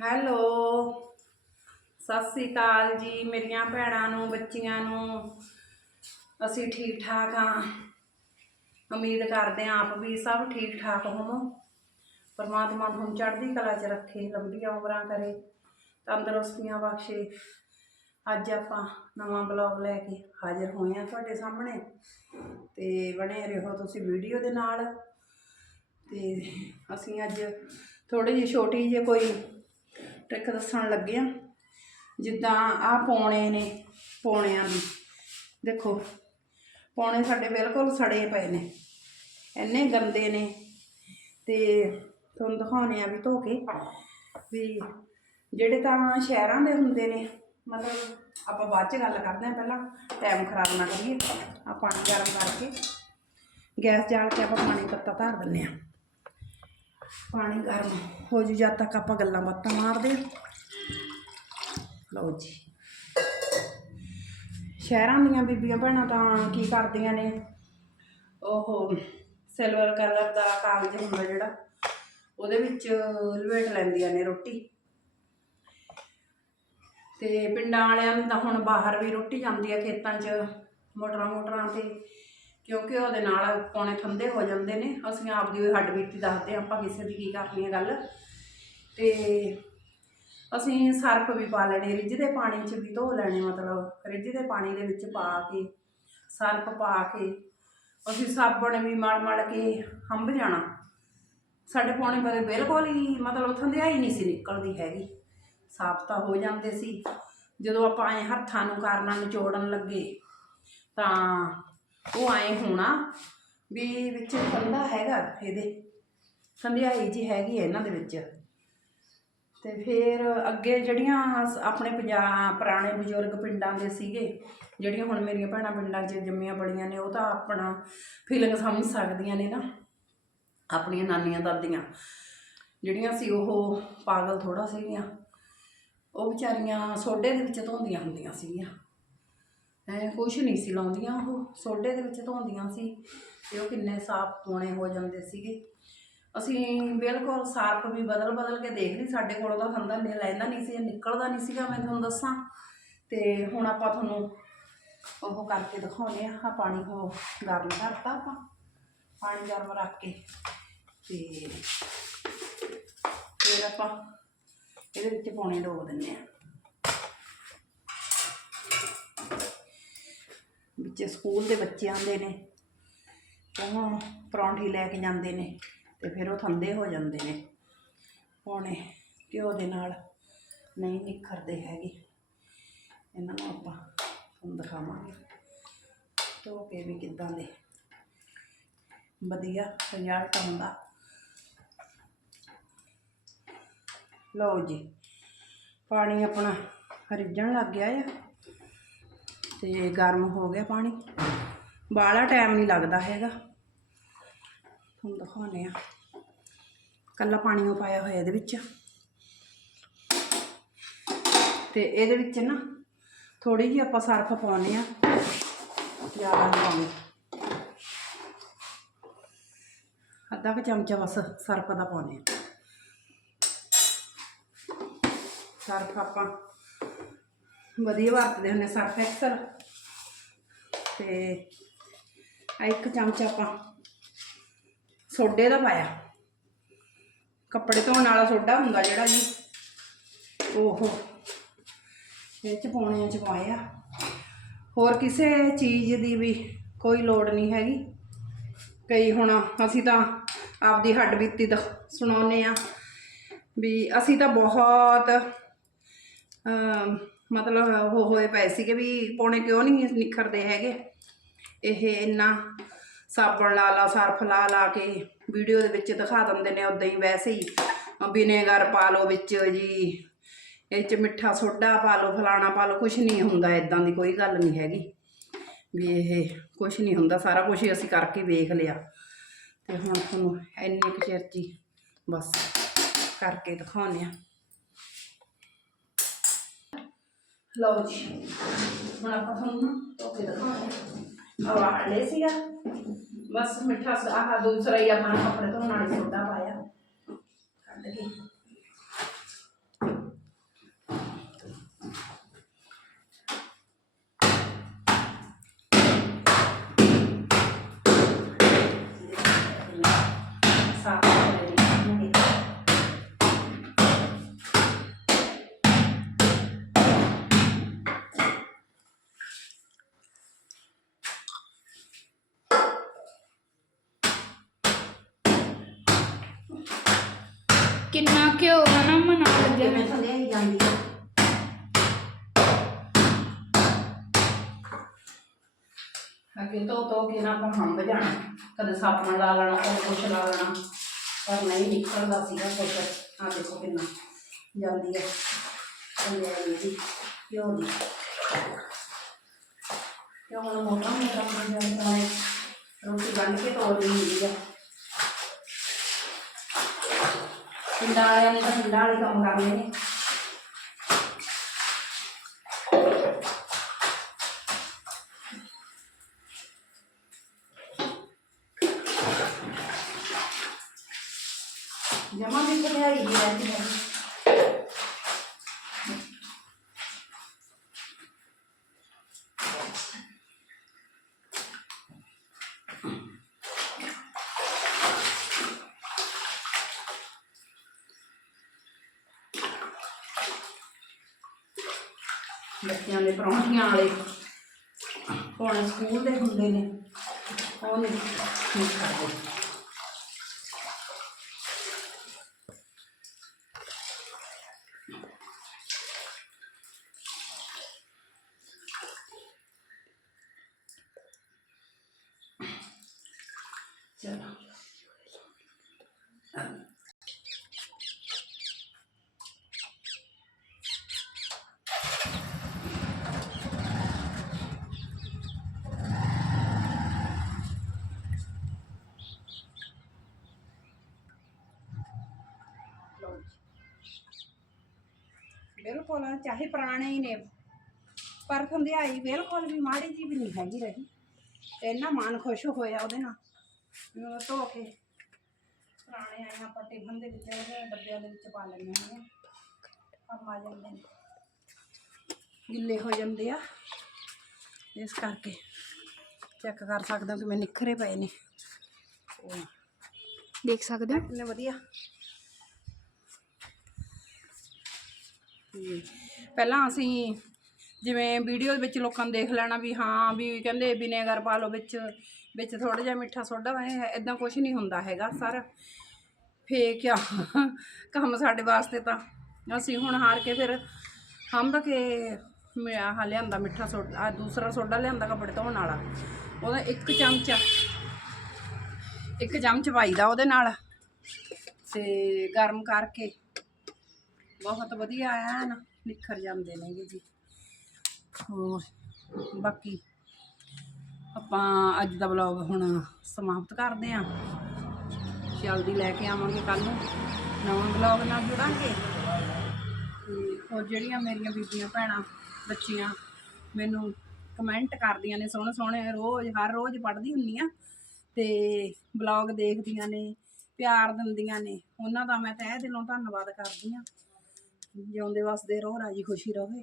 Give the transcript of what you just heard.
Hello. Sat Sri ਅਕਾਲ ਜੀ, ਮੇਰੀਆਂ ਭੈਣਾਂ ਨੂੰ, ਬੱਚੀਆਂ ਨੂੰ। ਅਸੀਂ ਠੀਕ ਠਾਕ ਹਾਂ। ਉਮੀਦ ਕਰਦੇ ਹਾਂ ਆਪ ਵੀ ਸਭ ਠੀਕ ਠਾਕ ਹੋਵੋ। ਪਰਮਾਤਮਾ ਤੁਹਾਨੂੰ ਚੜ੍ਹਦੀ ਕਲਾ 'ਚ ਰੱਖੇ, ਲੰਬੀਆਂ ਉਮਰਾਂ ਕਰੇ, ਤੰਦਰੁਸਤੀਆਂ ਬਖਸ਼ੇ। ਅੱਜ ਆਪਾਂ ਨਵਾਂ ਬਲੌਗ ਲੈ ਕੇ ਹਾਜ਼ਰ ਹੋਏ ਹਾਂ ਤੁਹਾਡੇ ਸਾਹਮਣੇ। ਤੇ ਬਣੇ ਰਹੋ ਤੁਸੀਂ ਵੀਡੀਓ ਦੇ ਨਾਲ। ਤੇ ਅਸੀਂ ਅੱਜ ਥੋੜੀ ਜਿਹੀ ਛੋਟੀ ਜਿਹੀ ਕੋਈ ਟ੍ਰਿਕ ਦੱਸਣ ਲੱਗੇ ਆ। ਜਿੱਦਾਂ ਆ ਪੌਣੇ ਨੇ, ਪੌਣਿਆਂ ਦੀ ਦੇਖੋ, ਪੌਣੇ ਸਾਡੇ ਬਿਲਕੁਲ ਸੜੇ ਪਏ ਨੇ। ਇੰਨੇ ਗੰਦੇ ਨੇ। ਤੇ ਤੁਹਾਨੂੰ ਦਿਖਾਉਣੇ ਆ ਵੀ ਧੋ ਕੇ ਵੀ ਜਿਹੜੇ ਤਾਂ ਸ਼ਹਿਰਾਂ ਦੇ ਹੁੰਦੇ ਨੇ, ਮਤਲਬ ਆਪਾਂ ਬਾਅਦ ਚ ਗੱਲ ਕਰਦੇ ਆ, ਪਹਿਲਾਂ ਟਾਈਮ ਖਰਾਬ ਨਾ ਕਰੀਏ। ਆ ਪਾਣੀ ਗਰਮ ਕਰਕੇ, ਗੈਸ ਜਾਲ ਕੇ ਆਪਾਂ ਪਾਣੀ ਤੱਤਾ ਧਰ ਦਿੰਨੇ ਆ। ਪਾਣੀ ਗਰਮ ਹੋ ਜੂ, ਜਦ ਤੱਕ ਆਪਾਂ ਗੱਲਾਂ ਬਾਤਾਂ ਮਾਰਦੇ ਲਓ ਜੀ। ਸ਼ਹਿਰਾਂ ਦੀਆਂ ਬੀਬੀਆਂ ਭੈਣਾਂ ਤਾਂ ਕੀ ਕਰਦੀਆਂ ਨੇ? ਉਹ ਸਿਲਵਰ ਕਲਰ ਦਾ ਕਾਗਜ਼ ਹੁੰਦਾ ਜਿਹੜਾ, ਉਹਦੇ ਵਿੱਚ ਲਵੇਟ ਲੈਂਦੀਆਂ ਨੇ ਰੋਟੀ। ਤੇ ਪਿੰਡਾਂ ਵਾਲਿਆਂ ਨੂੰ ਤਾਂ ਹੁਣ ਬਾਹਰ ਵੀ ਰੋਟੀ ਜਾਂਦੀ ਆ ਖੇਤਾਂ 'ਚ ਮੋਟਰਾਂ ਮੋਟਰਾਂ ਤੇ। ਕਿਉਂਕਿ ਉਹਦੇ ਨਾਲ ਪੌਣੇ ਠੰਡੇ ਹੋ ਜਾਂਦੇ ਨੇ। ਅਸੀਂ ਆਪਦੀ ਉਹ ਹੱਡ ਬੀਤੀ ਦੱਸਦੇ ਹਾਂ, ਆਪਾਂ ਕਿਸੇ ਦੀ ਕੀ ਕਰਨੀ ਹੈ ਗੱਲ। ਤੇ ਅਸੀਂ ਸਰਫ ਵੀ ਪਾ ਲੈਣੇ ਰਿੱਝਦੇ ਪਾਣੀ 'ਚ ਵੀ ਧੋ ਲੈਣੇ ਮਤਲਬ ਰਿੱਝ ਦੇ ਪਾਣੀ ਦੇ ਵਿੱਚ ਪਾ ਕੇ ਸਰਫ ਪਾ ਕੇ ਅਸੀਂ ਸਾਬਣ ਵੀ ਮਲ ਮਲ ਕੇ ਹੰਭ ਜਾਣਾ। ਸਾਡੇ ਪੌਣੇ ਬਰੇ ਬਿਲਕੁਲ ਹੀ ਮਤਲਬ ਥੰਧਿਆਈ ਨਹੀਂ ਸੀ ਨਿਕਲਦੀ ਹੈਗੀ। ਸਾਫ਼ ਤਾਂ ਹੋ ਜਾਂਦੇ ਸੀ। ਜਦੋਂ ਆਪਾਂ ਐ ਹੱਥਾਂ ਨੂੰ ਕਰਨਾ ਨਿਚੋੜਨ ਲੱਗੇ ਤਾਂ ਉਹ ਐ ਹੋਣਾ ਵੀ ਵਿੱਚ ਠੰਡਾ ਹੈਗਾ ਇਹਦੇ। ਸੰਧਿਆਈ ਜੀ ਹੈਗੀ ਹੈ ਇਹਨਾਂ ਦੇ ਵਿੱਚ। ਤੇ ਫਿਰ ਅੱਗੇ ਜਿਹੜੀਆਂ ਆਪਣੇ ਪੰਜਾਬ ਪੁਰਾਣੇ ਬਜ਼ੁਰਗ ਪਿੰਡਾਂ ਦੇ ਸੀਗੇ, ਜਿਹੜੀਆਂ ਹੁਣ ਮੇਰੀਆਂ ਭੈਣਾਂ ਪਿੰਡਾਂ 'ਚ ਜੰਮੀਆਂ ਬੜੀਆਂ ਨੇ, ਉਹ ਤਾਂ ਆਪਣਾ ਫੀਲਿੰਗ ਸਮਝ ਸਕਦੀਆਂ ਨੇ ਨਾ, ਆਪਣੀਆਂ ਨਾਨੀਆਂ ਦਾਦੀਆਂ। ਜਿਹੜੀਆਂ ਸੀ ਉਹ ਪਾਗਲ ਥੋੜਾ ਸੀਗੀਆਂ। ਉਹ ਵਿਚਾਰੀਆਂ ਸੋਡੇ ਦੇ ਵਿੱਚ ਧੋਂਦੀਆਂ ਹੁੰਦੀਆਂ ਸੀਗੀਆਂ। ਐ ਕੁਛ ਨਹੀਂ ਸੀ ਲਾਉਂਦੀਆਂ, ਉਹ ਸੋਡੇ ਦੇ ਵਿੱਚ ਧੋਂਦੀਆਂ ਸੀ ਤੇ ਉਹ ਕਿੰਨੇ ਸਾਫ਼ ਪੋਣੇ ਹੋ ਜਾਂਦੇ ਸੀਗੇ। ਅਸੀਂ ਬਿਲਕੁਲ ਸਾਰਫ ਵੀ ਬਦਲ ਬਦਲ ਕੇ ਦੇਖ ਲਈ, ਸਾਡੇ ਕੋਲ ਤਾਂ ਖੰਦਾ ਨੇ ਲੈਂਦਾ ਨਹੀਂ ਸੀ, ਨਿਕਲਦਾ ਨਹੀਂ ਸੀਗਾ, ਮੈਂ ਤੁਹਾਨੂੰ ਦੱਸਾਂ। ਤੇ ਹੁਣ ਆਪਾਂ ਤੁਹਾਨੂੰ ਉਹ ਕਰਕੇ ਦਿਖਾਉਂਦੇ ਆ ਆ ਪਾਣੀ ਉਹ ਗਰਮ ਕਰਤਾ ਆਪਾਂ, ਪਾਣੀ ਗਰਮ ਰੱਖ ਕੇ। ਤੇ ਫਿਰ ਆਪਾਂ ਇਹਦੇ ਵਿੱਚ ਪਾਣੀ ਡੋਬ ਦਿੰਨੇ ਆ ਵਿੱਚ ਸਕੂਲ ਦੇ ਬੱਚੇ ਆਉਂਦੇ ਨੇ, ਉਹ ਪਰੌਂਠੀ ਲੈ ਕੇ ਜਾਂਦੇ ਨੇ ਤੇ ਫਿਰ ਉਹ ਥੰਦੇ ਹੋ ਜਾਂਦੇ ਨੇ। ਪੌਣੇ ਘਿਓ ਦੇ ਨਾਲ ਨਹੀਂ ਨਿਖਰਦੇ ਹੈਗੇ। ਇਹਨਾਂ ਨੂੰ ਆਪਾਂ ਤੁਹਾਨੂੰ ਦਿਖਾਵਾਂਗੇ। ਧੋ ਕੇ ਵੀ ਕਿੱਦਾਂ ਦੇ। ਵਧੀਆ ਰਿਜ਼ਲਟ ਆਉਂਦਾ। ਲਓ ਜੀ, ਪਾਣੀ ਆਪਣਾ ਰਿੱਝਣ ਲੱਗ ਗਿਆ ਆ। ਤੇ ਗਰਮ ਹੋ ਗਿਆ ਪਾਣੀ। ਬਾਹਲਾ ਟਾਈਮ ਨਹੀਂ ਲੱਗਦਾ ਹੈਗਾ। ਤੁਹਾਨੂੰ ਦਿਖਾਉਂਦੇ ਆ ਕੱਲਾ ਪਾਣੀ ਉਹ ਪਾਇਆ ਹੋਇਆ ਇਹਦੇ ਵਿੱਚ। ਤੇ ਇਹਦੇ ਵਿੱਚ ਨਾ ਥੋੜੀ ਜਿਹੀ ਆਪਾਂ ਸਰਫ ਪਾਉਨੇ ਆ ਜ਼ਿਆਦਾ ਨਹੀਂ ਪਾਉਣੀ ਅੱਧਾ ਕੁ ਚਮਚਾ ਬਸ ਸਰਫ ਦਾ ਪਾਉਨੇ ਆ ਸਰਫ ਆਪਾਂ ਵਧੀਆ ਵਰਤਦੇ ਹੁੰਦੇ ਸਾਫ਼ ਐਕਸਲ। ਤੇ ਆਹ ਇੱਕ ਚਮਚ ਆਪਾਂ ਸੋਡੇ ਦਾ ਪਾਇਆ। ਕੱਪੜੇ ਧੋਣ ਵਾਲਾ ਸੋਡਾ ਹੁੰਦਾ ਜਿਹੜਾ ਜੀ, ਉਹ ਇਹ ਚ ਪਾਉਣੇ ਚ ਪਾਏ ਆ ਹੋਰ ਕਿਸੇ ਚੀਜ਼ ਦੀ ਵੀ ਕੋਈ ਲੋੜ ਨਹੀਂ ਹੈਗੀ। ਕਈ ਹੁਣ ਅਸੀਂ ਤਾਂ ਆਪਦੀ ਹੱਡ ਬੀਤੀ ਦਾ ਸੁਣਾਉਨੇ ਆ ਵੀ ਅਸੀਂ ਤਾਂ ਬਹੁਤ ਮਤਲਬ ਉਹ ਹੋਏ ਪਏ ਸੀਗੇ ਵੀ ਪੌਣੇ ਕਿਉਂ ਨਹੀਂ ਨਿਖਰਦੇ ਹੈਗੇ। ਇਹ ਇੰਨਾ ਸਾਬਣ ਲਾ ਲਾ, ਸਰਫ ਲਾ ਲਾ ਕੇ ਵੀਡੀਓ ਦੇ ਵਿੱਚ ਦਿਖਾ ਦਿੰਦੇ ਨੇ ਉਦਾਂ ਹੀ ਵੈਸੇ ਹੀ। ਵਿਨੇਗਰ ਪਾ ਲਓ ਵਿੱਚ ਜੀ, ਇਹ ਚ ਮਿੱਠਾ ਸੋਡਾ ਪਾ ਲਓ, ਫਲਾਣਾ ਪਾ ਲਓ ਕੁਝ ਨਹੀਂ ਹੁੰਦਾ ਇਦਾਂ ਦੀ ਕੋਈ ਗੱਲ ਨਹੀਂ ਹੈਗੀ। ਵੀ ਇਹ ਕੁਝ ਨਹੀਂ ਹੁੰਦਾ, ਸਾਰਾ ਕੁਝ ਹੀ ਅਸੀਂ ਕਰਕੇ ਵੇਖ ਲਿਆ। ਤੇ ਹੁਣ ਤੁਹਾਨੂੰ ਇੰਨੇ ਕੁ ਚਿਰ 'ਚ ਬਸ ਕਰਕੇ ਦਿਖਾਉਂਦੇ ਆ ਲਓ ਜੀ। ਹੁਣ ਆਪਾਂ ਤੁਹਾਨੂੰ ਧੋ ਕੇ ਦਿਖਾਉਂਦੇ ਆ ਆਹ ਸੀਗਾ। ਬਸ ਮਿੱਠਾ ਸ- ਆਹ ਦੂਸਰਾ ਹੀ ਆਪਣਾ ਕੱਪੜੇ ਧੋਣ ਵਾਲੀ ਸੋਡਾ ਕਿੰਨਾ ਘਿਓ ਆ ਨਾ ਮਨਾ ਲੱਗਿਆ। ਕਿਵੇਂ ਥੱਲੇ ਆਈ ਜਾਂਦੀ ਆ। ਅੱਗੇ ਤੋਂ ਤੋਂ ਕੇ ਨਾ ਆਪਾਂ ਹੰਬ ਜਾਣਾ। ਕਦੇ ਸਾਬਣ ਲਾ ਲੈਣਾ ਕਦੇ ਕੁਛ ਲਾ ਲੈਣਾ। ਪਰ ਨਹੀਂ ਨਿਕਲਦਾ ਸੀਗਾ ਕੁਛ। ਆ ਦੇਖੋ ਕਿੰਨਾ ਜਾਂਦੀ ਹੈ ਥੱਲੇ ਆਈ ਇਹਦੀ ਕਿਉਂ ਦੀ। ਕਿਉਂ ਹੁਣ ਮੋਟਾ ਮੋਟਾ ਜਾਂਦਾ ਹੈ ਰੋਟੀ ਬਣ ਕੇ ਤੋੜ ਹੁੰਦੀ ਆ। ਪਿੰਡਾਂ ਵਾਲਿਆਂ ਨੇ ਤਾਂ ਪਿੰਡਾਂ ਵਾਲੇ ਕੰਮ ਕਰਨੇ ਨੇ ਜਮਾ ਬੱਚਿਆਂ ਦੇ ਪਰੌਂਠੀਆਂ ਵਾਲੇ। ਹੁਣ ਸਕੂਲ ਦੇ ਹੁੰਦੇ ਨੇ। ਉਹ ਨਹੀਂ। ਨਹੀਂ ਕਰਦੇ ਚਲੋ ਲਓ ਜੀ। ਬਿਲਕੁਲ ਚਾਹੇ ਪੁਰਾਣੇ ਹੀ ਨੇ ਪਰ ਸੰਧਿਆਈ ਬਿਲਕੁਲ ਵੀ ਮਾੜੀ ਜੀ ਵੀ ਨਹੀਂ ਹੈਗੀ ਰਹੀ। ਤੇ ਇੰਨਾ ਮਨ ਖੁਸ਼ ਹੋਇਆ ਉਹਦੇ ਨਾਲ ਉਹ ਧੋ ਕੇ ਪੁਰਾਣੇ ਆਏ ਆਪਾਂ ਟਿਫਨ ਦੇ ਵਿੱਚ ਉਹਦੇ ਡੱਬਿਆਂ ਦੇ ਵਿੱਚ ਪਾ ਲੈਂਦੇ ਹਾਂ। ਕੰਮ ਆ ਜਾਂਦੇ ਨੇ। ਗਿੱਲੇ ਹੋ ਜਾਂਦੇ ਆ। ਇਸ ਕਰਕੇ ਚੈੱਕ ਕਰ ਸਕਦਾ ਕਿ ਮੈਂ ਨਿਖਰੇ ਪਏ ਨੇ। ਉਹ ਦੇਖ ਸਕਦੇ ਹੋ? ਕਿੰਨੇ ਵਧੀਆ। ਤੇ ਪਹਿਲਾਂ ਅਸੀਂ ਜਿਵੇਂ ਵੀਡੀਓ ਦੇ ਵਿੱਚ ਲੋਕਾਂ ਨੂੰ ਦੇਖ ਲੈਣਾ ਵੀ ਹਾਂ ਵੀ ਕਹਿੰਦੇ ਵਿਨੇਗਰ ਪਾ ਲਓ ਵਿੱਚ ਵਿੱਚ ਥੋੜਾ ਜਿਹਾ ਮਿੱਠਾ ਸੋਡਾ ਇਦਾਂ ਕੁਝ ਨਹੀਂ ਹੁੰਦਾ ਹੈਗਾ ਸਰ। ਫੇਕ ਆ ਕੰਮ ਸਾਡੇ ਵਾਸਤੇ ਤਾਂ। ਅਸੀਂ ਹੁਣ ਹਾਰ ਕੇ ਫਿਰ ਹੰਬ ਕੇ ਮੈਂ ਆਹ ਲਿਆਂਦਾ ਮਿੱਠਾ ਸੋਡਾ, ਆਹ ਦੂਸਰਾ ਸੋਡਾ ਲਿਆਂਦਾ ਕੱਪੜੇ ਧੋਣ ਵਾਲਾ। ਉਹਦਾ ਇੱਕ ਚਮਚ ਇੱਕ ਚਮਚ ਪਾਈਦਾ ਉਹਦੇ ਨਾਲ। ਤੇ ਗਰਮ ਕਰਕੇ ਬਹੁਤ ਵਧੀਆ ਐਨ, ਨਿਖਰ ਜਾਂਦੇ ਨੇਗੇ ਜੀ। ਹੋਰ, ਬਾਕੀ ਆਪਾਂ ਅੱਜ ਦਾ ਵਲੌਗ ਹੁਣ ਸਮਾਪਤ ਕਰਦੇ ਆਂ। ਜਲਦੀ ਲੈ ਕੇ ਆਵਾਂਗੇ ਕੱਲ ਨੂੰ ਨਵਾਂ ਵਲੌਗ ਨਾਲ ਜੁੜਾਂਗੇ। ਤੇ ਹੋਰ ਜਿਹੜੀਆਂ ਮੇਰੀਆਂ ਬੀਬੀਆਂ, ਭੈਣਾਂ, ਬੱਚੀਆਂ ਮੈਨੂੰ ਕਮੈਂਟ ਕਰਦੀਆਂ ਨੇ, ਸੋਹਣੇ ਸੋਹਣੇ ਰੋਜ਼, ਹਰ ਰੋਜ਼ ਪੜ੍ਹਦੀ ਹੁੰਨੀ ਆ। ਤੇ ਬਲੌਗ ਦੇਖਦੀਆਂ ਨੇ, ਪਿਆਰ ਦਿੰਦੀਆਂ ਨੇ। ਉਹਨਾਂ ਦਾ ਮੈਂ ਤਹਿ ਦਿਲੋਂ ਧੰਨਵਾਦ ਕਰਦੀ ਆ। ਜਿਉਂਦੇ ਵਸਦੇ ਰਹੋ ਰਾਜੀ ਖੁਸ਼ੀ ਰਹੋ